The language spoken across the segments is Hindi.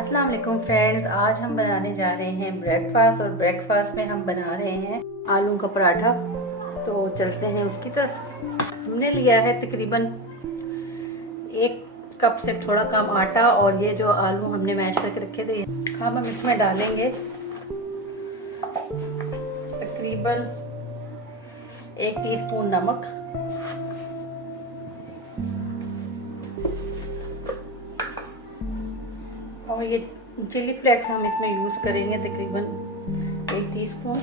अस्सलाम वालेकुम फ्रेंड्स, आज हम बनाने जा रहे हैं ब्रेकफास्ट। और ब्रेकफास्ट में हम बना रहे हैं आलू का पराठा। तो चलते हैं उसकी तरफ। हमने लिया है तकरीबन 1 कप से थोड़ा कम आटा, और ये जो आलू हमने मैश करके रखे थे हम इसमें डालेंगे तकरीबन 1 टीस्पून नमक, और ये चिली फ्लेक्स हम इसमें यूज़ करेंगे तकरीबन 1 टीस्पून,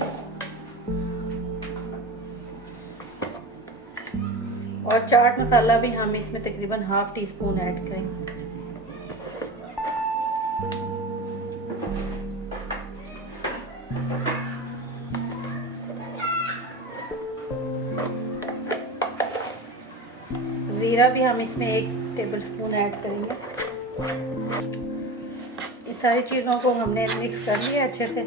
और चाट मसाला भी हम इसमें तकरीबन ½ टीस्पून ऐड करेंगे। ज़ीरा भी हम इसमें 1 टेबलस्पून ऐड करेंगे। इस सारी चीज़ों को हमने मिक्स कर लिया अच्छे से,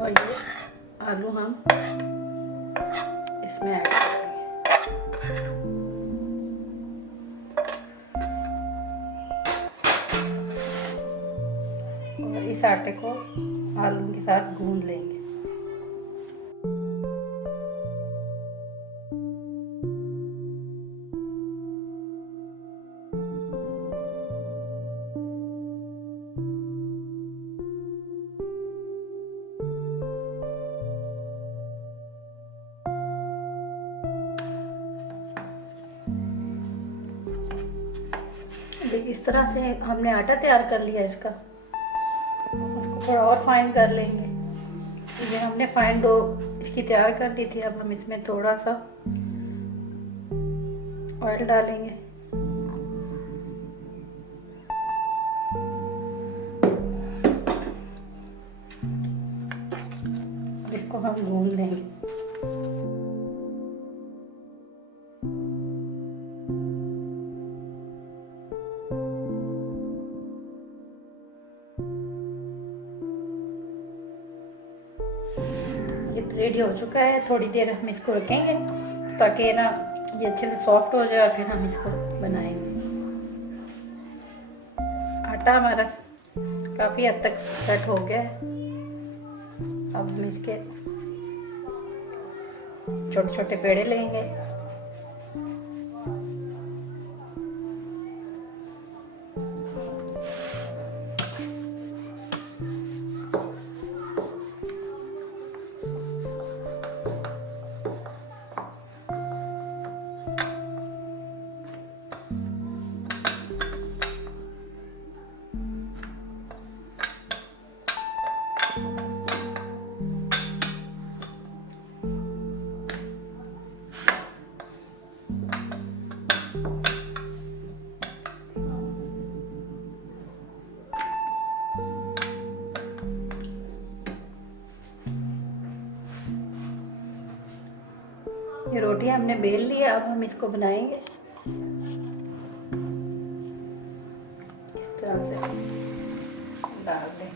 और ये आलू हम इसमें ऐड करेंगे। और इस आटे को आलू के साथ गूंद लेंगे। इस तरह से हमने आटा तैयार कर लिया इसका। उसको थोड़ा और फाइन कर लेंगे। ये हमने फाइन डो इसकी तैयार कर ली थी। अब हम इसमें थोड़ा सा ऑयल डालेंगे। इसको हम गूंद लेंगे। रेडी हो चुका है। थोड़ी देर हम इसको रखेंगे ताकि ना ये अच्छे से सॉफ्ट हो जाए, और फिर हम इसको बनाएंगे। आटा हमारा काफ़ी हद तक सेट हो गया है। अब हम इसके छोटे छोटे पेड़े लेंगे। ये रोटी हमने बेल ली है। अब हम इसको बनाएंगे इस तरह से डाल दें।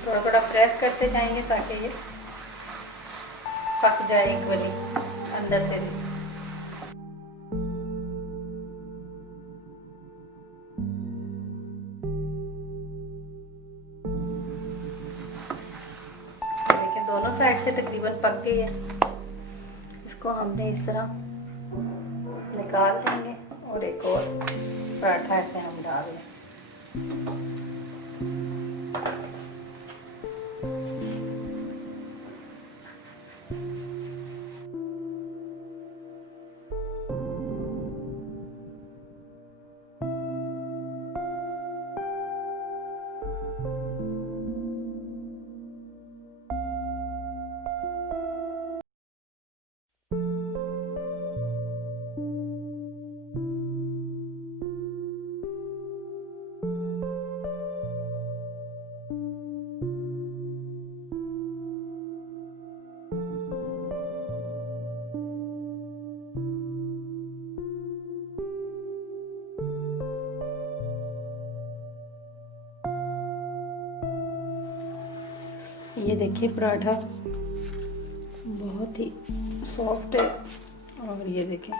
थोड़ा थोड़ा प्रेस करते जाएंगे ताकि ये पक जाए इक्वली अंदर से भी। देखिए दोनों साइड से तकरीबन पक गई है। इसको हमने इस तरह निकाल देंगे और एक और पराठा ऐसे हम डाल दें। ये देखिए पराठा बहुत ही सॉफ्ट है और ये देखें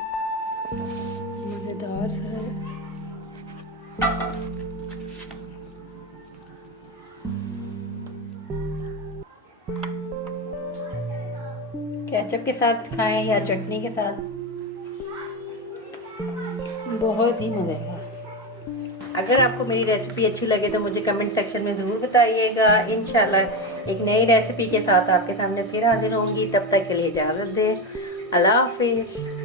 मज़ेदार है। केचप के साथ खाएं या चटनी के साथ, बहुत ही मज़ेदार। अगर आपको मेरी रेसिपी अच्छी लगे तो मुझे कमेंट सेक्शन में ज़रूर बताइएगा। इंशाल्लाह एक नई रेसिपी के साथ आपके सामने फिर हाजिर होंगी। तब तक के लिए इजाज़त दें। अल्लाह हाफिज़।